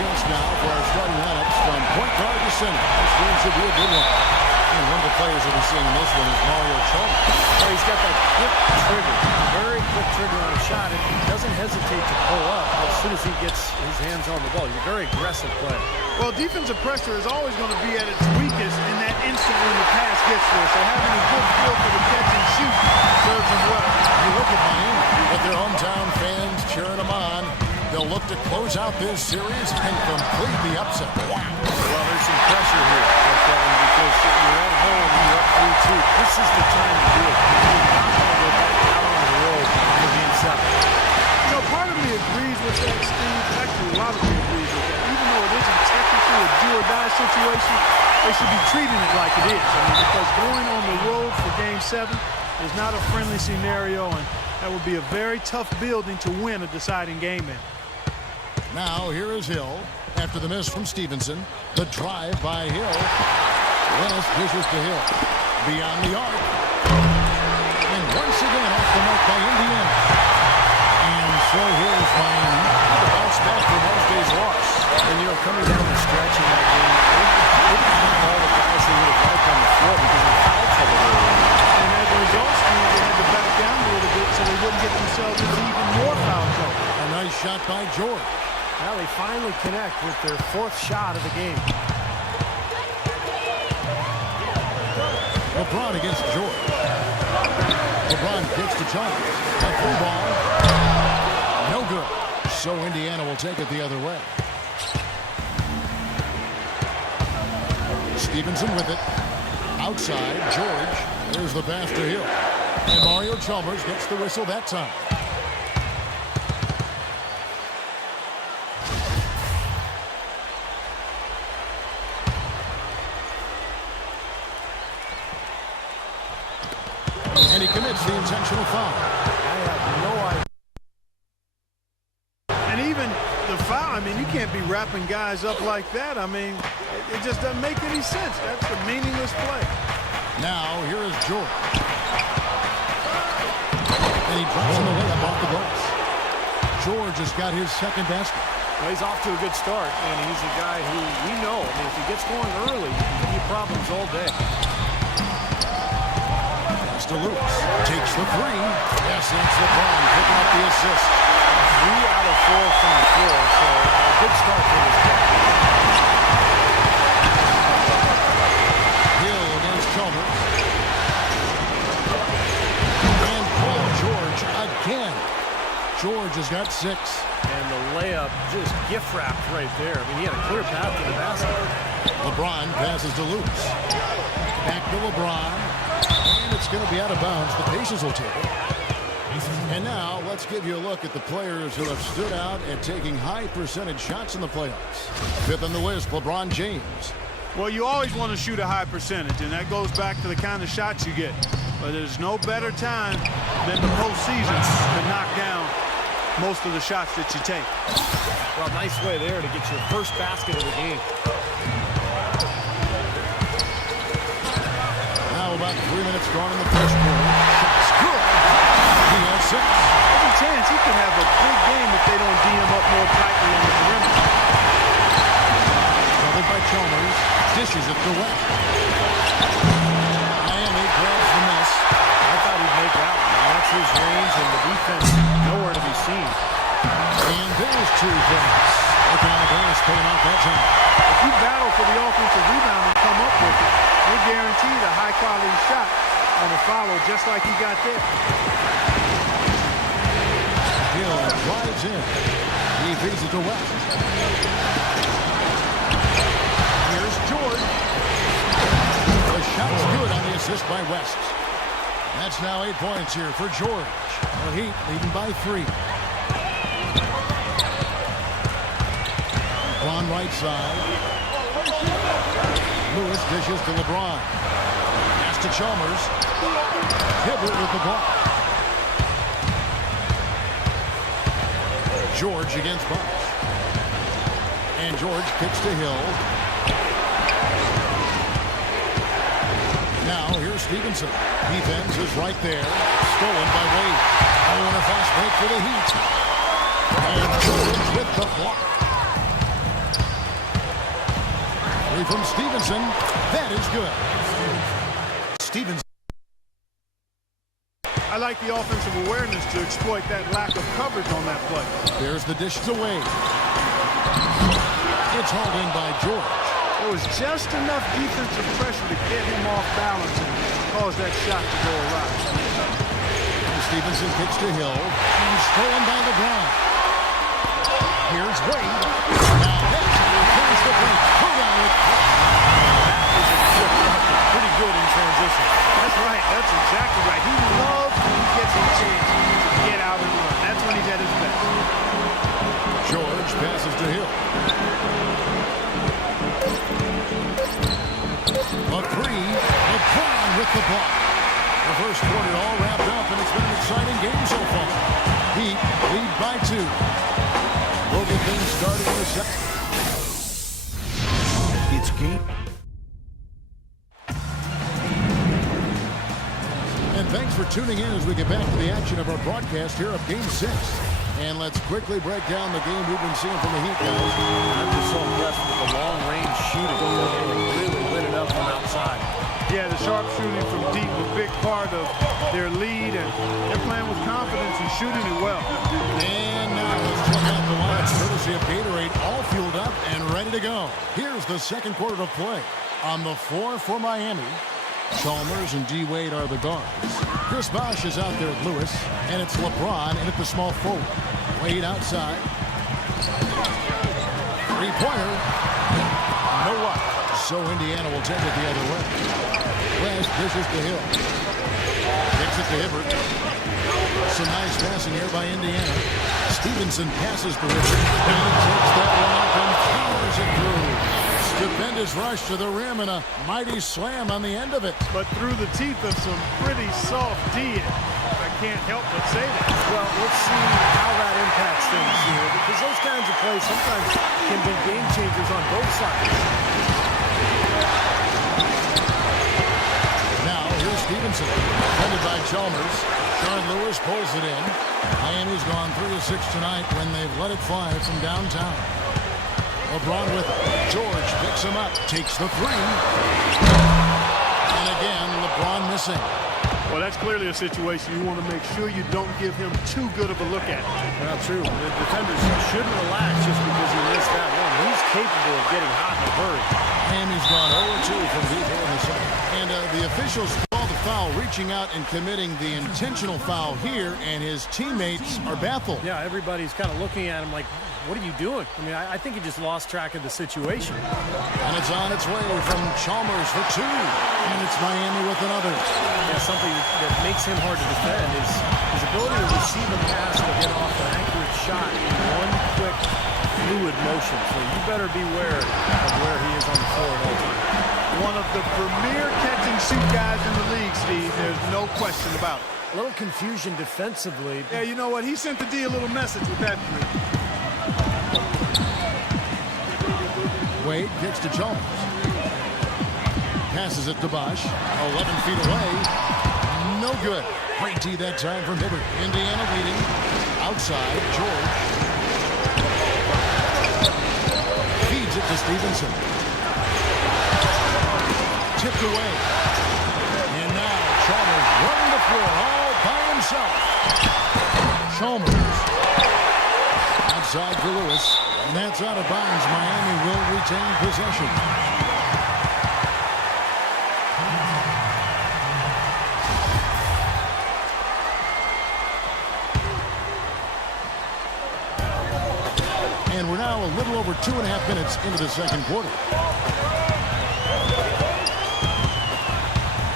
chance now for our starting lineups from point guard to center. This game should be a good one. And one of the players that we're seeing in this one is Mario Chalmers. Well, he's got that quick trigger, very quick trigger on a shot, and he doesn't hesitate to pull up as soon as he gets his hands on the ball. He's a very aggressive player. Well, defensive pressure is always going to be at its weakest in that instant when the pass gets there. So having a good feel for the catch and shoot serves him well. You look at Miami with their hometown fans cheering them on. They'll look to close out this series and complete the upset. Wow. Well, there's some pressure here, Kevin, because you're at home, you're up 3-2. This is the time to do it. You're not going to go back out on the road for game 7. You know, part of me agrees with that, Steve. Actually, a lot of me agrees with that. Even though it isn't technically a do-or-die situation, they should be treating it like it is. I mean, because going on the road for game 7 is not a friendly scenario, and that would be a very tough building to win a deciding game in. Now here is Hill. After the miss from Stevenson, the drive by Hill. West dishes to Hill. Beyond the arc. And once again off the mark by Indiana. And so here's Miami. The bounce back from Wednesday's loss. And, you know, coming down the stretch in that game, they didn't have all the guys they would have liked on the floor because of foul trouble early. And as a result, Steve, they had to back down a little bit so they wouldn't get themselves into even more foul trouble. A nice shot by George. Now they finally connect with their 4th shot of the game. LeBron against George. LeBron gets to Chalmers. A free ball. No good. So Indiana will take it the other way. Stevenson with it. Outside, George. There's the pass to Hill. And Mario Chalmers gets the whistle that time. And he commits the intentional foul. I have no idea. And even the foul, I mean, you can't be wrapping guys up like that. I mean, it just doesn't make any sense. That's a meaningless play. Now, here is George. And he drops in the layup off the glass. George has got his second basket. Well, he's off to a good start, and he's a guy who we know. I mean, if he gets going early, he can give you problems all day. To Lewis. Takes the three. Yes, that's LeBron picking up the assist. 3 out of 4 from the floor, so a good start for this play. Hill against Chalmers. And Paul George again. George has got 6. And the layup just gift wrapped right there. I mean, he had a clear path to the basket. LeBron passes to Lewis. Back to LeBron. And it's going to be out of bounds. The Pacers will take it. And now let's give you a look at the players who have stood out at taking high percentage shots in the playoffs. 5th on the list, LeBron James. Well, you always want to shoot a high percentage, and that goes back to the kind of shots you get. But there's no better time than the postseason to knock down most of the shots that you take. Well, nice way there to get your first basket of the game. About 3 minutes gone in the first quarter. Shots good. He has 6. Every chance he could have a big game if they don't D him up more tightly on the perimeter. Covered by Chalmers. Dishes it to West. Miami grabs the miss. I thought he'd make that one. That's his range, and the defense nowhere to be seen. And there's 2 points. Looking on the glass, paying off that time. If you battle for the offensive rebound and come up with it, you're guaranteed a high-quality shot on a follow just like he got there. Hill drives in. He feeds it to West. Here's George. The shot's good on the assist by West. That's now 8 points here for George. The Heat leading by 3. On right side. Lewis dishes to LeBron. Pass to Chalmers. Hibbert with the ball. George against Bucks. And George kicks to Hill. Now here's Stevenson. Defense is right there. Stolen by Wade. Oh, and a fast break for the Heat. And George with the block. Three from Stevenson. That is good. Stevenson. I like the offensive awareness to exploit that lack of coverage on that play. There's the dish to Wade. It's hauled in by George. There was just enough defensive pressure to get him off balance and cause that shot to go awry. Stevenson kicks to Hill. He's stolen by LeBron. Here's Wade. Now that's how he carries the break. Hold on with Pretty good in transition. That's right. That's exactly right. He loves when he gets a chance to get out and run. That's when he's at his best. George passes to Hill. A three. LeBron with the block. The first quarter all wrapped up, and it's been an exciting game so far. Heat lead by 2. We'll get things started in the second. It's game. And thanks for tuning in as we get back to the action of our broadcast here of Game 6. And let's quickly break down the game we've been seeing from the Heat, guys. I'm just so impressed with the long-range shooting. They really lit it up from outside. Yeah, the sharpshooting from deep was a big part of their lead, and they're playing with confidence and shooting it well. And now let's check out the lines, courtesy of Gatorade, all fueled up and ready to go. Here's the second quarter of play. On the floor for Miami, Chalmers and D. Wade are the guards. Chris Bosh is out there with Lewis, and it's LeBron in at the small forward. Wade outside. Three-pointer. No luck. So Indiana will take it the other way. West dishes to Hill. Kicks it to Hibbert. Some nice passing here by Indiana. Stevenson passes to Hibbert. And he takes that one up and powers it through. Stupendous rush to the rim and a mighty slam on the end of it. But through the teeth of some pretty soft D. I can't help but say that. Well, let's see how that impacts things here, because those kinds of plays sometimes can be game changers on both sides. Now, here's Stevenson, defended by Chalmers. Sean Lewis pulls it in. Miami's gone 3 of 6 tonight when they've let it fly from downtown. LeBron with it. George picks him up, takes the three. And again, LeBron missing. Well, that's clearly a situation you want to make sure you don't give him too good of a look at. Well, true. The defenders shouldn't relax just because he missed that one. He's capable of getting hot in a hurry. Miami's gone 0-2 from deep here in the second. And the officials call the foul, reaching out and committing the intentional foul here, and his teammates are baffled. Yeah, everybody's kind of looking at him like, what are you doing? I mean, I think he just lost track of the situation. And it's on its way from Chalmers for 2. And it's Miami with another. Yeah, something that makes him hard to defend is his ability to receive a pass and get off an accurate shot in one quick, fluid motion. So you better beware of where he is on the floor at all times. One of the premier catch-and-shoot guys in the league, Steve. There's no question about it. A little confusion defensively. Yeah, you know what? He sent the D a little message with that three. Wade gets to Chalmers. Passes it to Bosh. 11 feet away. No good. Great D that time from Hibbert. Indiana leading. Outside, George. Feeds it to Stevenson. Tipped away. And now Chalmers running the floor all by himself. Chalmers. Outside for Lewis. And that's out of bounds. Miami will retain possession. And we're now a little over 2.5 minutes into the second quarter.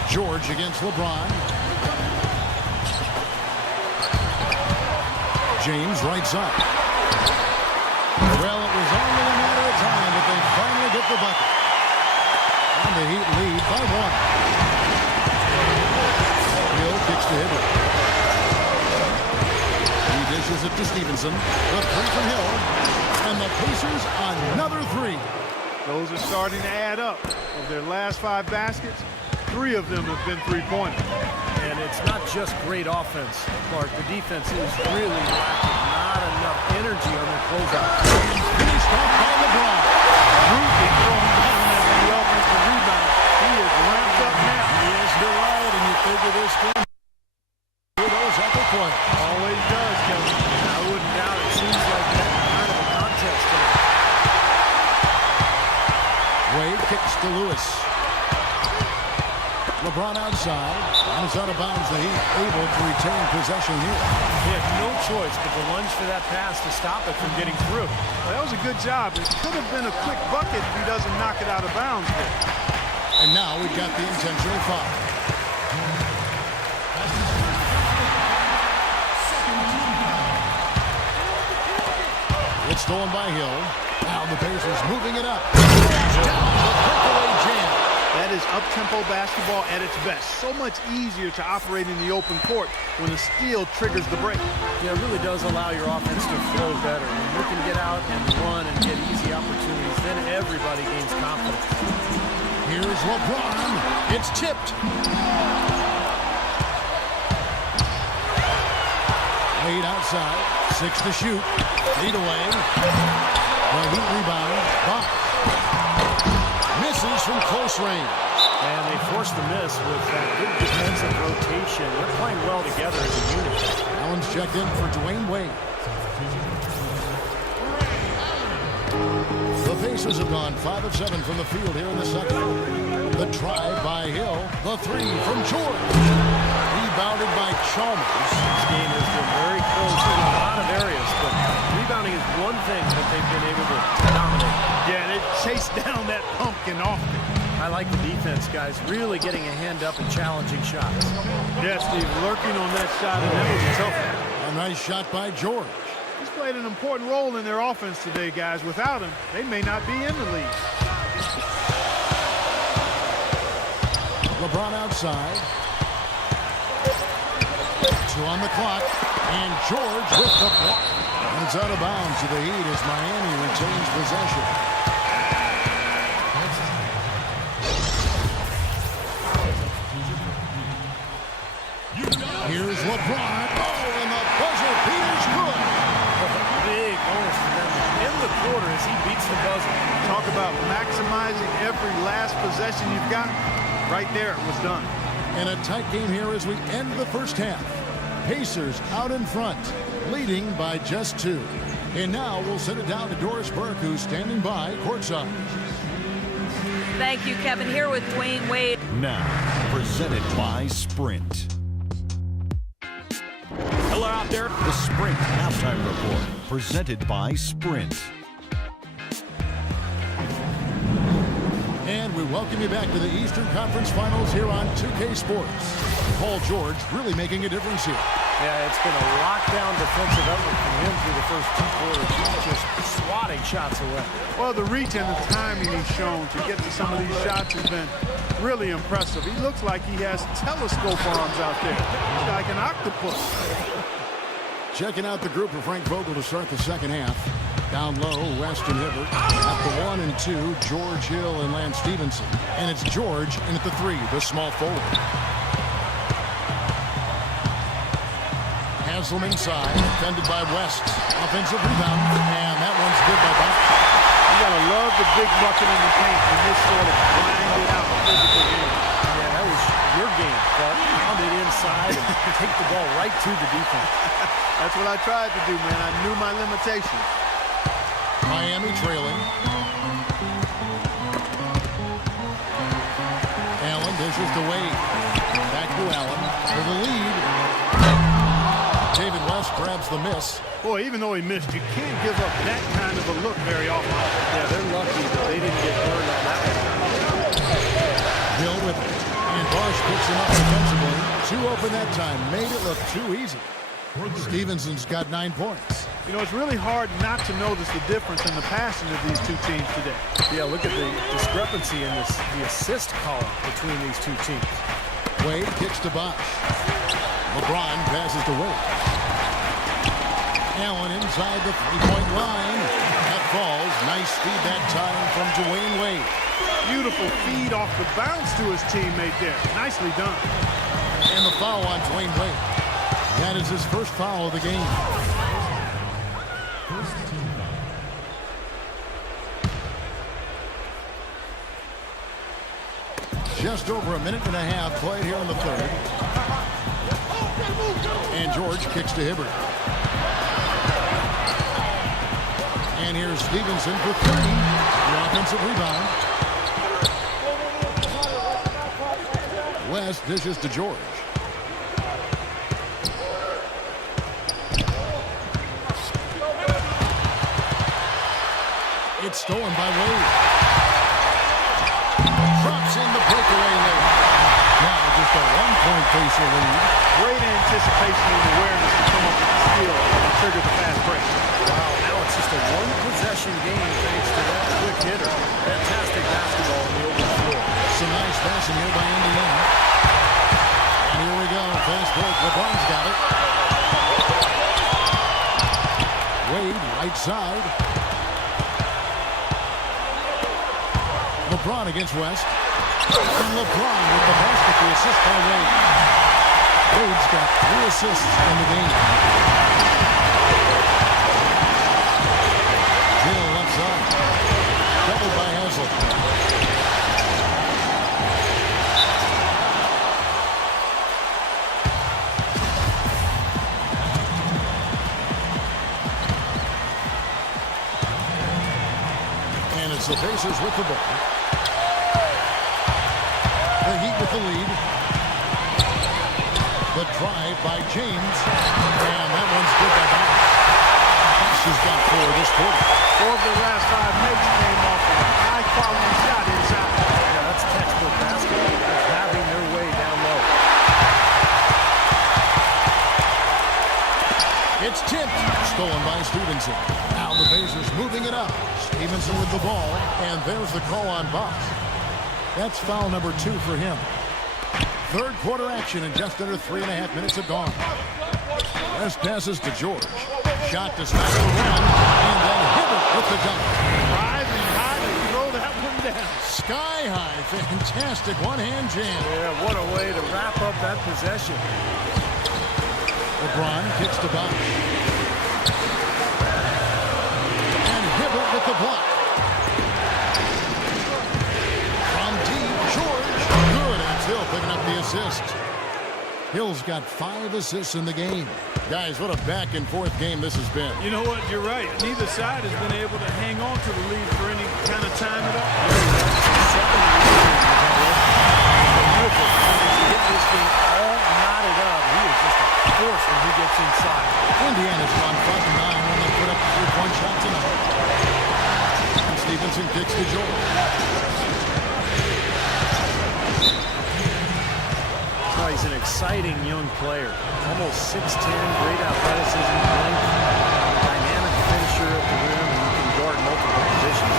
George against LeBron. James right side. Well, it was only a matter of time, but they finally get the bucket. And the Heat lead by 1. Hill kicks to Hibbert. He dishes it to Stevenson. The three from Hill. And the Pacers another 3. Those are starting to add up. Of their last 5 baskets, 3 of them have been three-pointers. And it's not just great offense, Clark. The defense is really lacking. Not enough energy on their closeout. Finished off by LeBron. Rudy throwing down as the skin. Hear those echo points. Always does, Kevin. I wouldn't doubt it. Seems like that kind of a contest tonight. Wade kicks to Lewis. LeBron outside, and it's out of bounds. The Heat able to retain possession here. He had no choice but to lunge for that pass to stop it from getting through. Well, that was a good job. It could have been a quick bucket if he doesn't knock it out of bounds there. And now we've got the intentional foul. It's stolen by Hill. Now the Pacers moving it up. Breakaway jam. That is up-tempo basketball at its best. So much easier to operate in the open court when a steal triggers the break. Yeah, it really does allow your offense to flow better. When you can get out and run and get easy opportunities, then everybody gains confidence. Here's LeBron. It's tipped. Wade outside. 6 to shoot. Lead away. The Heat rebound. Box. Misses from close range. And they forced the miss with that good defensive rotation. They're playing well together as a unit. Allen's checked in for Dwayne Wade. The Pacers have gone 5 of 7 from the field here in the second. The drive by Hill. The three from George. Rebounded by Chalmers. This game has been very close in a lot of areas, but rebounding is one thing that they've been able to dominate. Yeah, they chased down that pumpkin often. I like the defense, guys, really getting a hand up and challenging shots. Yeah, Steve, lurking on that shot, and that was a tough one. A nice shot by George. He's played an important role in their offense today, guys. Without him, they may not be in the league. LeBron outside. 2 on the clock. And George with the block. And it's out of bounds to the Heat as Miami retains possession. Here's LeBron. Oh, and the buzzer beater's good. Big bonus for them in the quarter as he beats the buzzer. Talk about maximizing every last possession you've got. Right there, it was done. And a tight game here as we end the first half. Pacers out in front, leading by just 2. And now we'll send it down to Doris Burke, who's standing by courtside. Thank you, Kevin. Here with Dwayne Wade. Now, presented by Sprint. Hello out there. The Sprint Halftime Report, presented by Sprint. And we welcome you back to the Eastern Conference Finals here on 2K Sports. Paul George really making a difference here. Yeah, it's been a lockdown defensive effort from him through the first 2 quarters. He's just swatting shots away. Well, the reach and the timing he's shown to get to some of these shots has been really impressive. He looks like he has telescope arms out there. He's like an octopus. Checking out the group of Frank Vogel to start the second half. Down low, Weston Hibbert. At the 1 and 2, George Hill and Lance Stevenson. And it's George in at the 3, the small forward. Haslam inside, defended by West. Offensive rebound, and that one's good by Box. You gotta love the big bucket in the paint in this sort of grinded out physical game. Yeah, that was your game, Clark. Pound it inside and take the ball right to the defense. That's what I tried to do, man. I knew my limitations. Miami trailing. Allen dishes to Wade. Back to Allen for the lead. David West grabs the miss. Boy, even though he missed, you can't give up that kind of a look very often. Yeah, they're lucky that they didn't get burned on that one. Hill with it. And Bosch picks him up defensively. 2 open that time. Made it look too easy. Stevenson's got 9 points. You know, it's really hard not to notice the difference in the passing of these 2 teams today. Yeah, look at the discrepancy in the assist column between these 2 teams. Wade kicks to Bosch. LeBron passes to Wade. Allen inside the 3-point line. That falls. Nice speed that time from Dwayne Wade. Beautiful feed off the bounce to his teammate there. Nicely done. And the foul on Dwayne Wade. That is his first foul of the game. Just over a minute and a half played here in the third. And George kicks to Hibbert. And here's Stevenson for three. The offensive rebound. West dishes to George. It's stolen by Wade. Drops in the breakaway lane. Now just a one-point Pacer lead. Great anticipation and awareness to come up with the steal and trigger the fast break. Wow, now it's just a one-possession game thanks to that quick hitter. Fantastic basketball in the open floor. Some nice passing here by Indiana. And here we go. Fast break. LeBron's got it. Wade, right side. LeBron against West. And LeBron with the basket, the assist by Wade. Wade's got 3 assists in the game. Hill left side. Doubled by Haslett. And it's the Pacers with the ball. The Heat with the lead. The drive by James. And that one's good by Bauer. She's got 4 this quarter. 4 of their last 5 makes came off of a high-quality shot inside. Yeah, that's textbook basketball. That's having their way down low. It's tipped. Stolen by Stevenson. Now the Pacers moving it up. Stevenson with the ball. And there's the call on Box. That's foul number 2 for him. Third quarter action and just under 3.5 minutes have gone. West passes to George. Shot to stop the run. And then Hibbert with the dunk. Rising high to throw that one down. Sky high. Fantastic one-hand jam. Yeah, what a way to wrap up that possession. LeBron kicks to Box. And Hibbert with the block. Hill picking up the assist. Hill's got 5 assists in the game. Guys, what a back-and-forth game this has been. You know what? You're right. Neither side has been able to hang on to the lead for any kind of time at all. Beautiful. To get this thing all knotted up, he is just a force when he gets inside. Indiana's gone 5-9 when they put up 3-point shots tonight. And Stevenson kicks to George. Oh, he's an exciting young player. Almost 6'10", great athleticism, length, dynamic finisher at the rim, and he can guard multiple positions.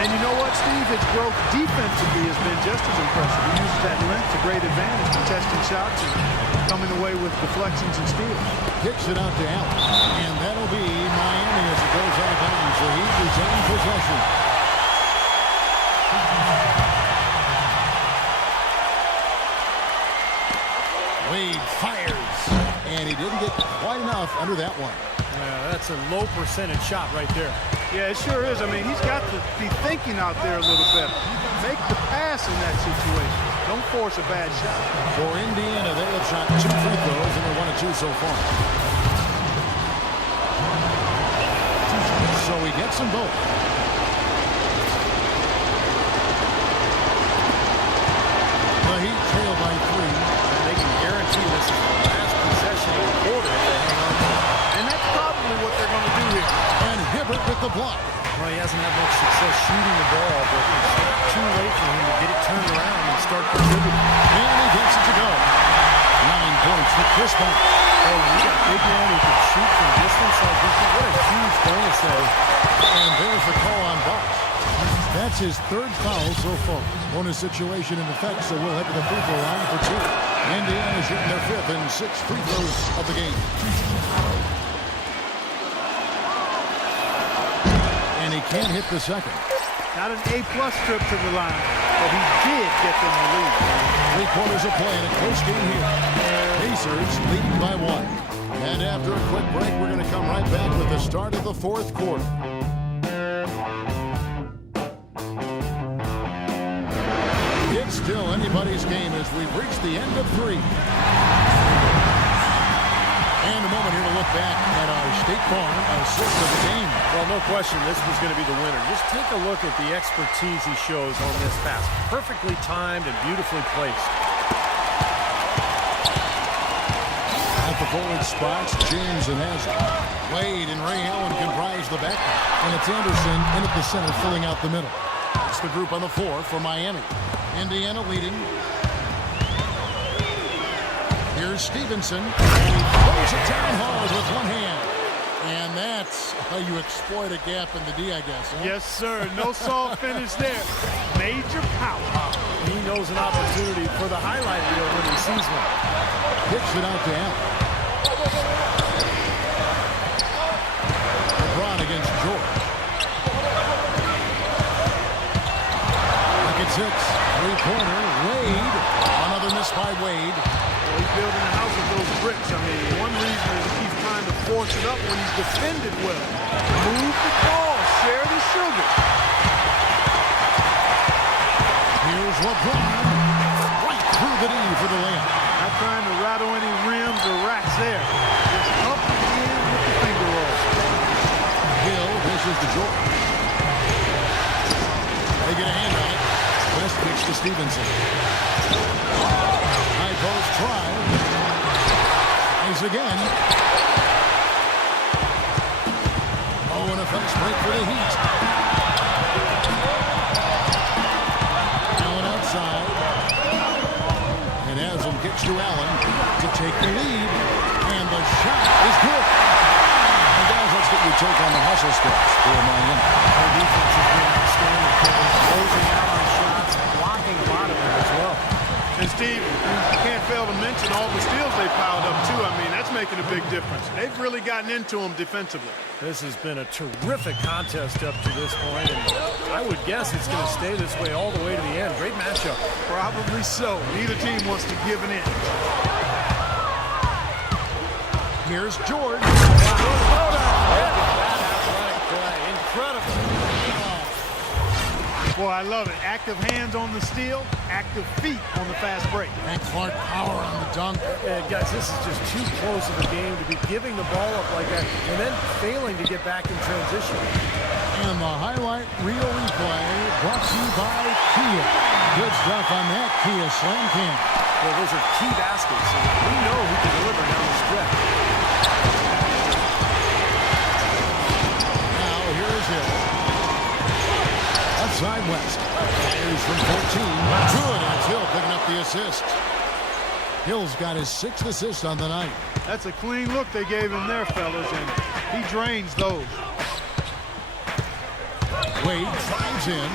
And you know what, Steve? His growth defensively has been just as impressive. He uses that length to great advantage, contesting shots and coming away with deflections and steals. Kicks it out to Allen. And that'll be Miami as it goes out of bounds. The Heat retain possession. Wade fires, and he didn't get quite enough under that one. Yeah, that's a low percentage shot right there. Yeah, it sure is. I mean, he's got to be thinking out there a little better. Make the pass in that situation. Don't force a bad shot. For Indiana, they have shot 2 free throws, and they're 1 of 2 so far. So he gets them both. The Heat trail by 3. They can guarantee this is the last possession of the quarter if they hang on to it. And that's probably what they're going to do here. And Hibbert with the block. Well, he hasn't had much success shooting the ball, but it's not too late for him to get it turned around and start contributing. And he gets it to go. 9 points for Chris Paul. Oh, you got a big man who can shoot from distance like this. What a huge bonus that is. And there's the call on Box. That's his 3rd foul so far. Bonus situation in effect, so we'll head to the free throw line for 2. Indiana shooting their 5th and 6th free throws of the game. And he can't hit the 2nd. Not an A-plus trip to the line, but he did get them the lead. 3 quarters of play in a close game here. Pacers leading by 1. And after a quick break, we're going to come right back with the start of the 4th quarter. It's still anybody's game as we've reached the end of 3. And a moment here to look back at our State Farm assist of the game. Well, no question, this was going to be the winner. Just take a look at the expertise he shows on this pass. Perfectly timed and beautifully placed. At the forward spots, James and Hazard. Wade and Ray Allen comprise the back. And it's Anderson in at the center, filling out the middle. It's the group on the floor for Miami. Indiana leading. Here's Stevenson. And he throws it down hard with one hand. And that's how you exploit a gap in the D, I guess. Huh? Yes, sir. No soft finish there. Major power. He knows an opportunity for the highlight reel when he sees one. Kicks it out to Allen. LeBron against George. It's 6. Three-pointer. Wade. Another miss by Wade. Well, he's building a house with those bricks. I mean, one reason is he's trying to force it up when he's defended well. Move the ball. Share the sugar. Here's LeBron. Right through the knee for the layup. Not trying to rattle any rims or racks there. Just up and in with the finger roll. Hill dishes to Jordan. They get a hand on it. West pitch to Stevenson. High post try. Tries again. Oh, and a fast break for the Heat. Allen outside. And Haslam kicks to Allen to take the lead. And the shot is good. And guys, let's get your take on the hustle steps for Miami. Their defense has been outstanding. Closing out on shots, blocking a lot of them as well. And Steve, you can't fail to mention all the steals they piled up too. I mean, that's making a big difference. They've really gotten into them defensively. This has been a terrific contest up to this point, and I would guess it's going to stay this way all the way to the end. Great matchup. Probably so. Neither team wants to give an inch. Here's George. Incredible. Boy, I love it. Active hands on the steal, active feet on the fast break. And Clark power on the dunk. Guys, this is just too close of a game to be giving the ball up like that and then failing to get back in transition. And the highlight reel replay brought to you by Kia. Good stuff on that Kia slam cam. Well, those are key baskets, and we know who can deliver down the stretch. Now, here is Hill. Outside West. Here's from 14. Good, and it's Hill picking up the assist. Hill's got his 6th assist on the night. That's a clean look they gave him there, fellas, and he drains those. Wade drives in.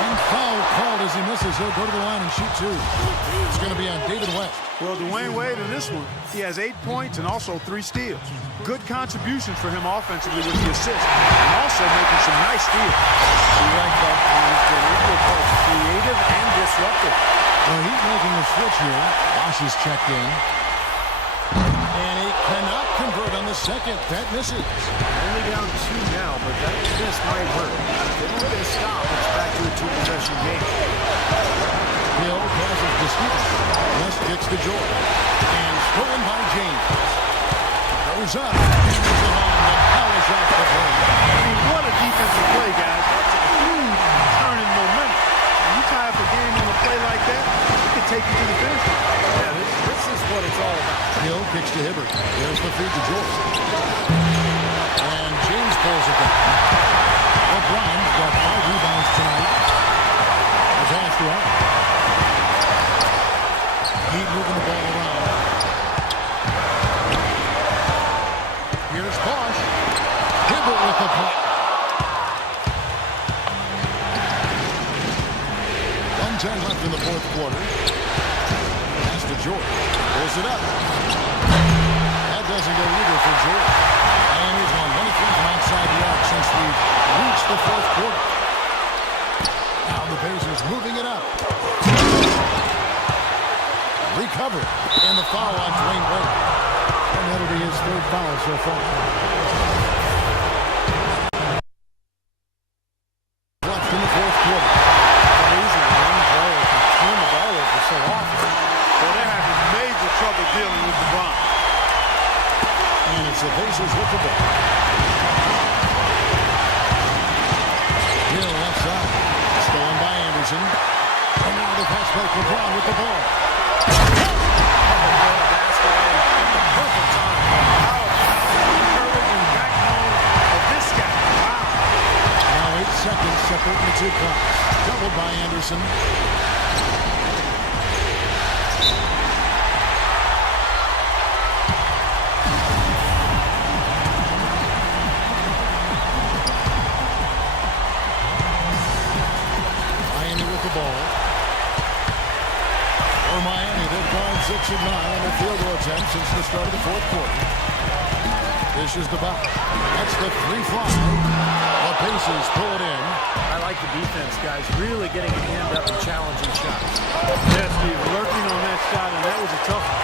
And foul called as he misses. He'll go to the line and shoot 2. It's going to be on David West. Well, Dwayne Wade in this one, he has 8 points and also 3 steals. Good contributions for him offensively with the assist, and also making some nice steals. We like that. He's been equal parts creative and disruptive. Well, he's making a switch here. Bosch is checked in. And he cannot convert on the second. That misses. Only down 2 now, but that miss might hurt. If they don't get a stop, it's back to a 2-possession game. Hill passes to Stevenson. West kicks to Jordan. And stolen by James. Goes up. He's along. The foul is off the play. I mean, what a defensive play, guys. That's a huge turn in momentum. When you tie up a game on a play like that, it can take you to the finish line. Yeah, this is what it's all about. Hill kicks to Hibbert. There's the feed to Jordan. And James pulls it down. LeBron's got 5 rebounds tonight. As after all. Heat moving the ball around. Here's Bosch. Hibbert with the puck. 1:10 left in the 4th quarter. Pass to George. Pulls it up. That doesn't go either for George. And he's won 23 from outside the arc since we've reached the 4th quarter. Now the Pacers moving it up. Recovered. And the foul on Dwayne Wade. And that'll be his 3rd foul so far. Left in the 4th quarter. Amazing Fast break, LeBron with the ball. Perfect time. Courage and backbone of this guy. Wow. Now 8 seconds separating the two clocks. Doubled by Anderson. Miami with the ball. For Miami, they've gone 6 of 9 on their field goal attempts since the start of the fourth quarter. This is the bounce. That's the 3-fly. The Pacers pull it in. I like the defense, guys. Really getting a hand up and challenging shots. Yes, Steve, lurking on that shot, and that was a tough one.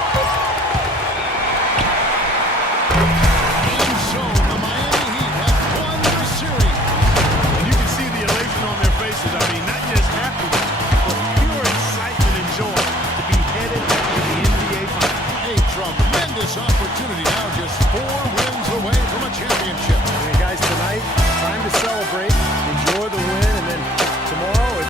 And so the Miami Heat have won the series. And you can see the elation on their faces. I mean, not just happiness, but pure excitement and joy to be headed to the NBA Finals. A tremendous opportunity now, just 4 wins away from a championship. I mean, guys, tonight, time to celebrate.